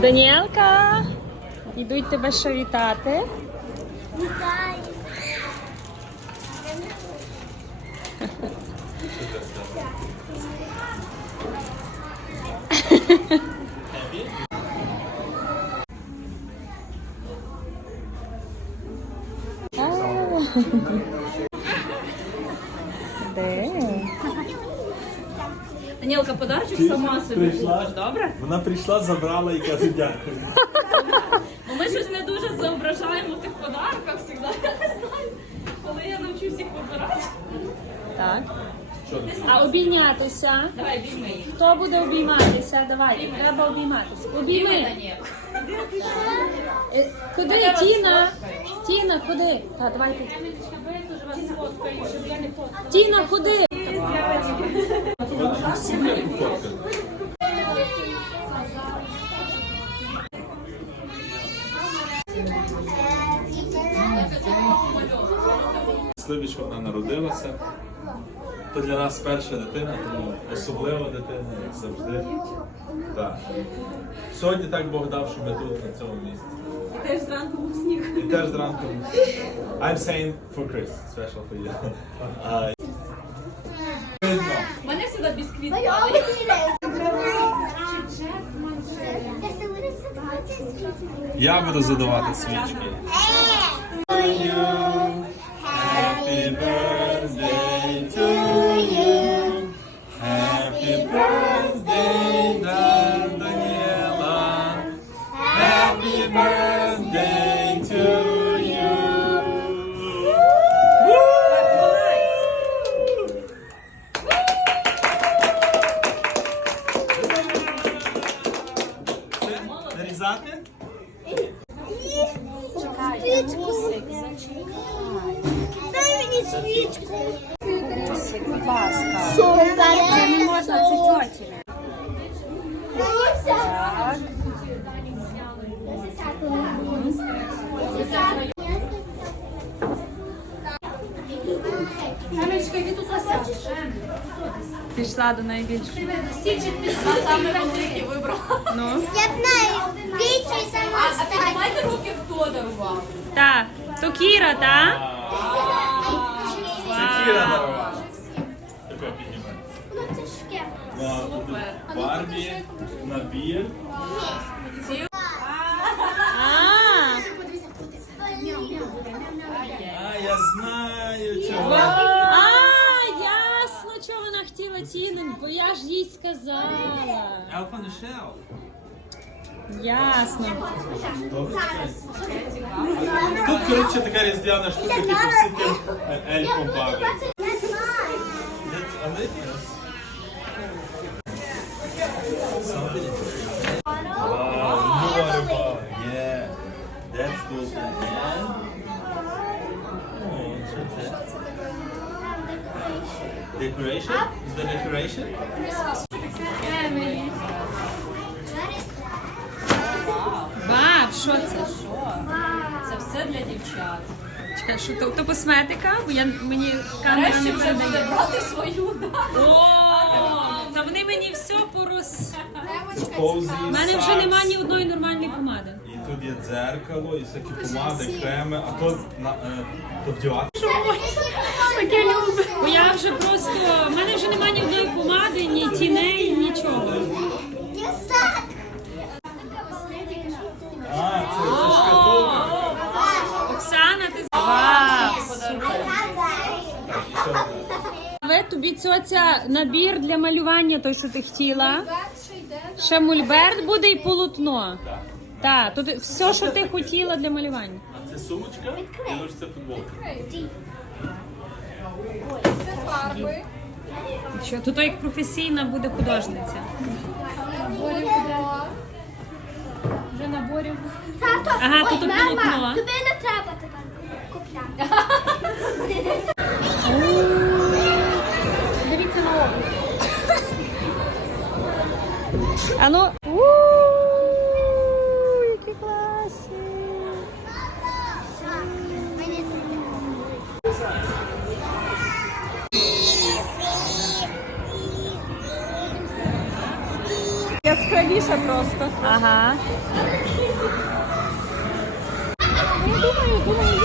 Даніелка, йдуть тебе ще вітати. А. Де? Данілка, подарочок сама собі купиш, добре? Вона прийшла, забрала і каже дякую. Бо ми щось не дуже зображаємо в тих подарках завжди. Я не знаю. Коли я навчу всіх вибирати. Так. А обійнятися? Давай візьми їх. Хто буде обійматися? Давай, треба обійматися. Обійми. Даніл. Е, Куди, Тіна? Тіна, куди? Та, давай ти. Тіна, куди? Щасливі, що вона народилася. То для нас перша дитина, тому особлива дитина, як завжди. Так. Сьогодні так Бог дав, що ми тут, на цьому місці. І теж зранку був сніг. І теж зранку. I'm saying for Chris, special for you. А, видно. У мене завжди бісквіт падає. Я буду задавати свічки. Свічку. Дай мені свічку. Будь ласка. Супер. Не можна, це тьотіне. Так. Пішла до найбільшої. Саме великий вибрав. Ну. Я знаю, більше А сама піднімайте руки, хто дарував. Так, то Кіра, так? Це Кіра дарувала. Таке піднімай. Ну це шке. Барбі, набір. А, я знаю чого. а, ясно, чого вона хотіла Тінин, бо я ж їй сказала. Elf on the shelf. Ясно. Тут, коротше, така різдвяна штука, типу всі тим е, ельфом бавляться. Знаю. That's. Something Decoration? Is that decoration? Баб, що це? Це все для дівчат. Чекай, що то, то косметика? Бо я мені камера Нарешті не вже буде брати свою. да. О, та вони мені все порос. У мене вже нема ні одної нормальної помади. І тут є дзеркало, і всякі помади, креми, а то, на, е, то вдівати. Таке любе. Бо я вже просто. У мене вже нема ні одної помади, ні тіней, нічого. Оксана, ти. Ви тобі цьоця набір для малювання, той, що ти хотіла. Ще мольберт буде і полотно. Так, тут все, що ти хотіла для малювання. А це сумочка? Це футболка. Що тут як професійна буде художниця. Вже наборів. Тато, Ага, ой, тут мама, полотно. тобі не треба тепер купляти. Дивіться на обув. А яскравіше просто. Ага. Ну, я думаю, думаю.